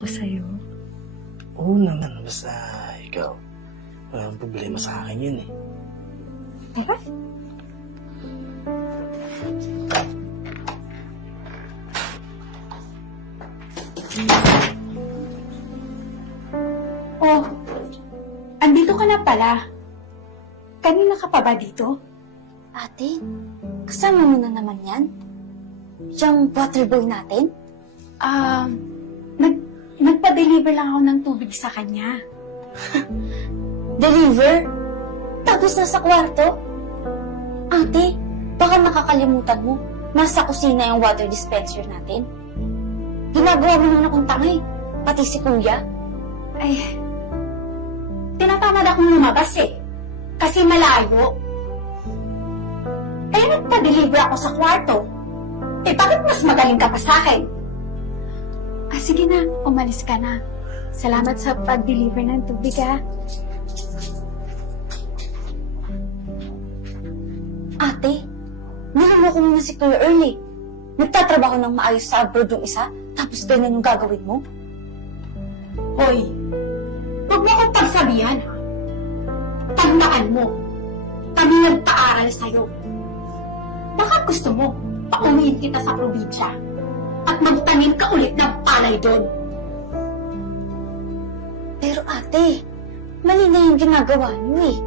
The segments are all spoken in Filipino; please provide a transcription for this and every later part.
Ako sa'yo. Oo naman, basta ikaw. Walang problema sa akin yun eh. Teka. Oh, andito ka na pala. Kanina ka pa ba dito? Ate, kasama mo na naman yan? Yung waterboy natin? Nagpa-deliver lang ako ng tubig sa kanya. Deliver? Tapos nasa kwarto? Ate, baka nakakalimutan mo. Nasa kusina yung water dispenser natin. Ginagawa mo na akong tangay. Pati si kuya. Ay, tinatamad akong lumabas eh. Kasi malayo. Kaya nagpa-deliver ako sa kwarto. Eh, bakit mas magaling ka pa sa akin? Sige na, umalis ka na. Salamat sa pag-deliver ng tubig, ha? Ate, niloloko mo na si Kuya Early. Nagtatrabaho ng maayos sa abroad yung isa, tapos ganyan yung gagawin mo? Hoy, huwag mo akong pagsabihan, ha? Tandaan mo, kami nagpaaral sa'yo. Baka gusto mo, pauwiin kita sa probinsya at magtanim ka ulit ng palay doon. Pero ate, mali na yung ginagawa niyo eh.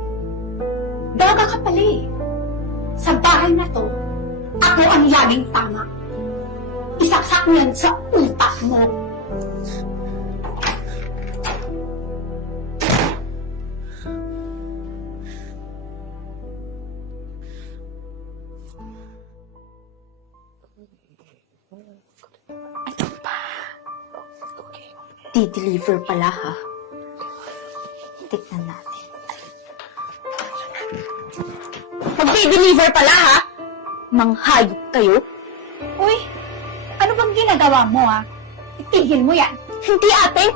Gaga ka pala eh. Sa bahay na to, ako ang laging tama. Isaksak mo yan sa utak mo. Di-deliver pala ha. Tignan natin. Magdi-deliver pala ha? Manghayop kayo? Uy, ano bang ginagawa mo ha? Itigil mo yan. Hindi ate.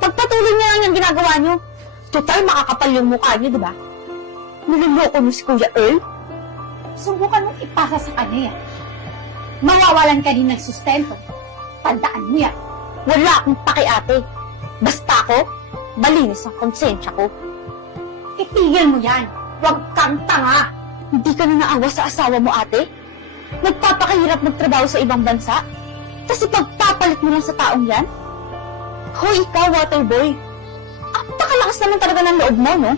Pagpatuloy niyo lang yung ginagawa niyo. Total makakapal yung mukha niyo, di ba? Niloloko niyo si Kuya Earl? Subukan mong ipasa sa kanya yan. Mawawalan ka din ng sustento. Tandaan mo yan. Wala akong paki ate. Basta ako, malinis ang konsensya ko. Itigil mo yan. Huwag kang tanga. Hindi ka na naawa sa asawa mo ate? Nagpapakahirap magtrabaho sa ibang bansa? Tapos ipagpapalit mo lang sa taong yan? Hoy, ikaw, waterboy. Napakalakas naman talaga ng loob mo, no?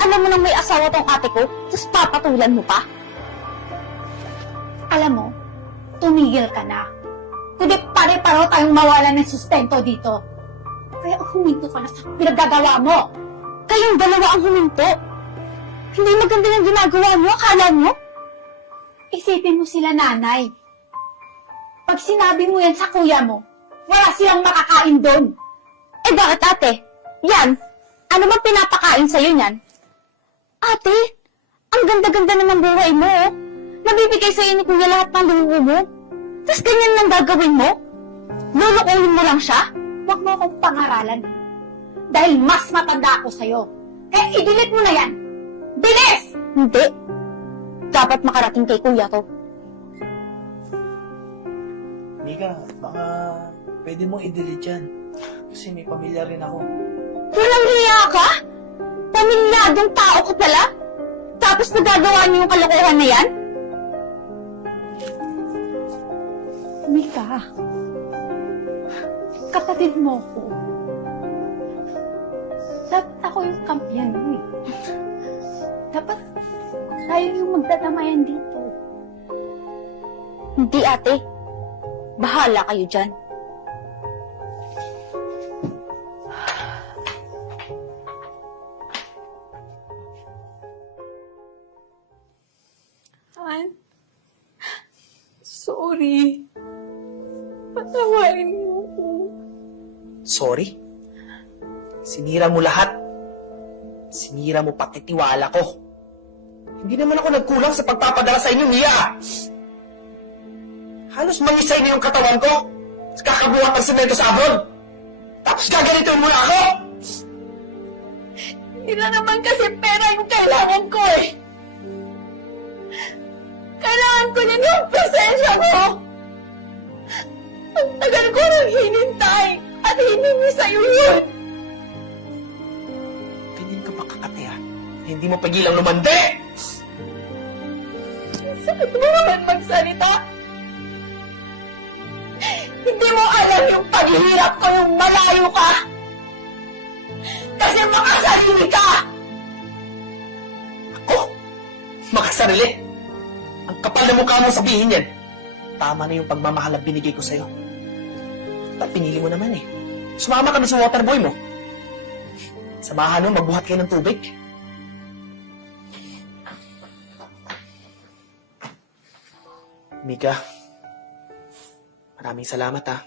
Alam mo nang may asawa tong ate ko, tapos papatulan mo pa? Alam mo, tumigil ka na. Kundi pare-paro tayong mawalan ng sustento dito. Kaya huminto ka na sa pinagagawa mo. Kayong dalawa ang huminto. Hindi maganda yung ginagawa mo, akala mo? Isipin mo sila nanay. Pag sinabi mo yan sa kuya mo, wala silang makakain doon. Eh bakit ate? Yan, ano bang pinapakain sa'yo niyan? Ate, ang ganda-ganda naman buhay mo, oh. Nabibigay sa'yo ni kuya lahat ng luho mo. Tapos ganyan lang gagawin mo? Lulukuhin mo lang siya? Huwag mo akong pangaralan. Dahil mas matanda ako sa'yo. Kaya i-delete mo na yan. Bilis! Hindi. Dapat makarating kay kuya to. Mika, baka pwede mong i-delete yan. Kasi may pamilya rin ako. Walang hiya ka? Pamilyadong tao ka pala? Tapos nagagawa niyo yung kalokohan na yan? Mika, kapatid mo ko. Dapat ako yung kampiyan mo eh. Dapat tayo yung magdadamayan dito. Hindi ate. Bahala kayo dyan. Han, sorry. Patawarin mo ko. Sorry? Sinira mo lahat. Sinira mo pati tiwala ko. Hindi naman ako nagkulang sa pagpapadala sa inyo, Mia! Halos mangisay na yung katawan ko. Kakabuhat ng semento sa abon. Tapos gaganituin mo na ako! Hindi na naman kasi pera yung kailangan ko eh. Kailangan ko din yung presensya ko! Ang tagal ko nang hinintay! At hindi niya sa'yo yun! Ganyan ka ba kakate ha? Hindi mo pagilang lumandi! Sakit mo naman magsalita! Hindi mo alam yung paghihirap ko yung malayo ka! Kasi makasarili ka! Ako? Makasarili? Ang kapal na mukha mo sabihin yan. Tama na yung pagmamahal na binigay ko sa'yo. At pinili mo naman eh. Sumama kami sa waterboy mo. Samahan mo, magbuhat kayo ng tubig. Mika, maraming salamat ha.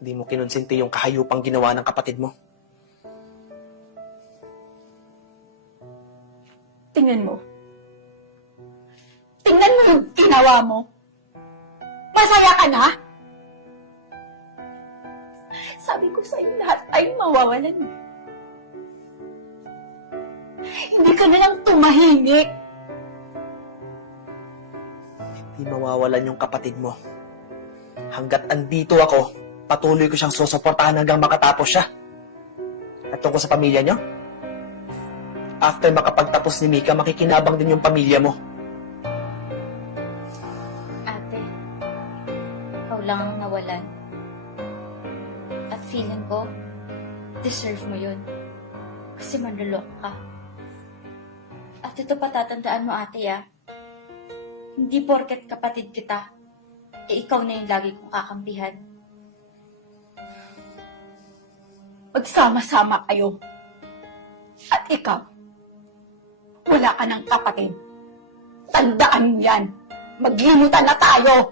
Hindi mo kinonsinti yung kahayupang ginawa ng kapatid mo. Tingnan mo. Tingnan mo yung ginawa mo. Masaya ka na? Sabi ko sa'yo, lahat ay mawawalan. Hindi ka na lang tumahimik. Hindi mawawalan yung kapatid mo. Hanggat andito ako, patuloy ko siyang susuportahan hanggang makatapos siya. At tungkol sa pamilya niyo, after makapagtapos ni Mika, makikinabang din yung pamilya mo. Ate, ikaw lang ang nawalan. At feeling ko, deserve mo yun. Kasi manluloko ka. At ito patatandaan mo, ate, hindi porket kapatid kita, ikaw na yung lagi kong kakampihan. Magsama-sama kayo. At ikaw, wala ka ng kapatid. Tandaan yan. Maglimutan na tayo.